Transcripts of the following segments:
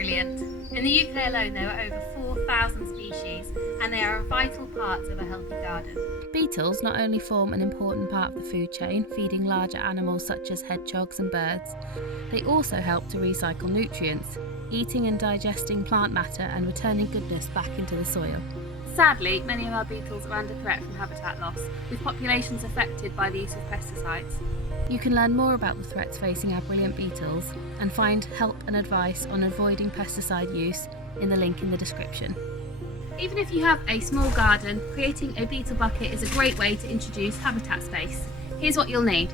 brilliant. In the UK alone there are over 4,000 species and they are a vital part of a healthy garden. Beetles not only form an important part of the food chain, feeding larger animals such as hedgehogs and birds, they also help to recycle nutrients, eating and digesting plant matter and returning goodness back into the soil. Sadly, many of our beetles are under threat from habitat loss, with populations affected by the use of pesticides. You can learn more about the threats facing our brilliant beetles and find help and advice on avoiding pesticide use in the link in the description. Even if you have a small garden, creating a beetle bucket is a great way to introduce habitat space. Here's what you'll need: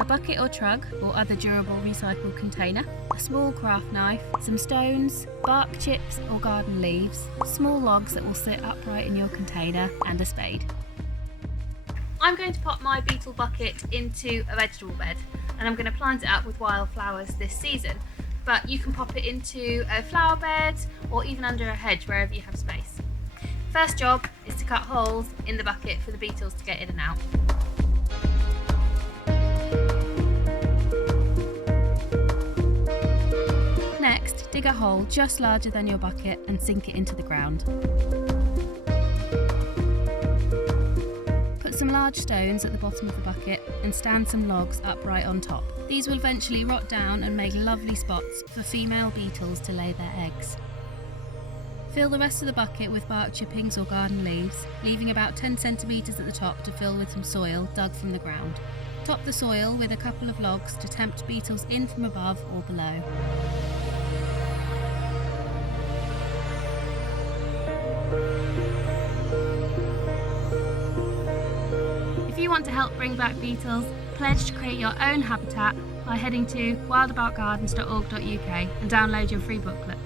a bucket or trug or other durable recycled container, a small craft knife, some stones, bark chips or garden leaves, small logs that will sit upright in your container, and a spade. I'm going to pop my beetle bucket into a vegetable bed and I'm going to plant it up with wildflowers this season, but you can pop it into a flower bed or even under a hedge wherever you have space. First job is to cut holes in the bucket for the beetles to get in and out. Next, dig a hole just larger than your bucket and sink it into the ground. Put some large stones at the bottom of the bucket and stand some logs upright on top. These will eventually rot down and make lovely spots for female beetles to lay their eggs. Fill the rest of the bucket with bark chippings or garden leaves, leaving about 10 centimetres at the top to fill with some soil dug from the ground. Top the soil with a couple of logs to tempt beetles in from above or below. If you want to help bring back beetles, pledge to create your own habitat by heading to wildaboutgardens.org.uk and download your free booklet.